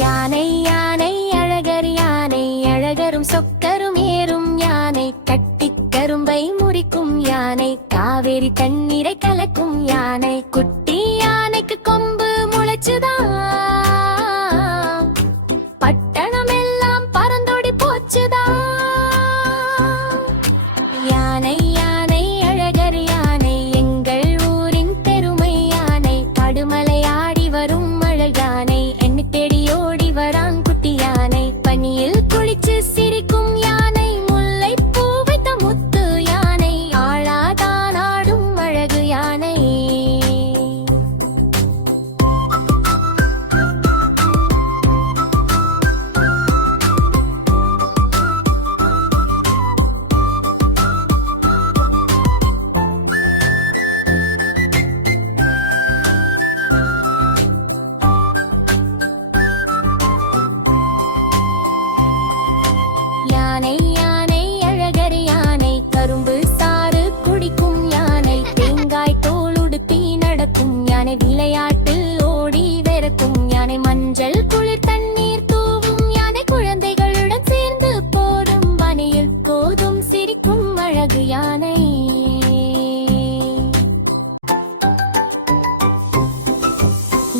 யானை யானை அழகர் யானை அழகரும் சொக்கரும் ஏறும் யானை கட்டிக் கரும்பை முறிக்கும் யானை காவேரி தண்ணீரை கலக்கும் யானை குட்டி யானைக்கு கொம்பு முளைச்சுதான் பட்டணம் எல்லாம் பறந்தோடி போச்சுதான் யானை யானை அழகர் யானை எங்கள் ஊரின் பெருமை யானை படுமலை ஆடி வரும் அழகானை என்னை தேடி ஓடி வரான் குட்டி யானை பனியில் குளிச்சு சிரிக்கும் யானை முல்லை பூ வைத்த முத்து யானை ஆளாதான் ஆடும் அழகு யானை யானை யானை அழகர் யானை கரும்பு சாறு குடிக்கும் யானை தேங்காய் தோல் உடுத்தி நடக்கும் யானை விளையாட்டில் ஓடி வெறுக்கும் யானை மஞ்சள் குளிர் தண்ணீர் தூவும் யானை குழந்தைகளுடன் சேர்ந்து போடும் பனியில் கோதும் சிரிக்கும் அழகு யானை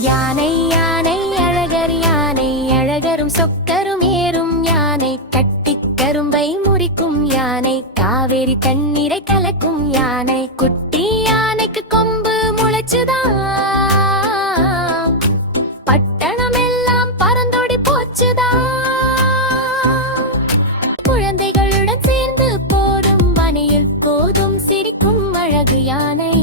யானை யானை அழகர் யானை அழகரும் சொக்கரும் ஏறும் யானை கட்டிக் கரும்பை முறிக்கும் யானை காவேரி தண்ணீரை கலக்கும் யானை குட்டி யானைக்கு கொம்பு முளைச்சுதான் பட்டணம் எல்லாம் பறந்தோடி போச்சுதான் குழந்தைகளுடன் சேர்ந்து போடும் பனியில் கோதும் சிரிக்கும் அழகு யானை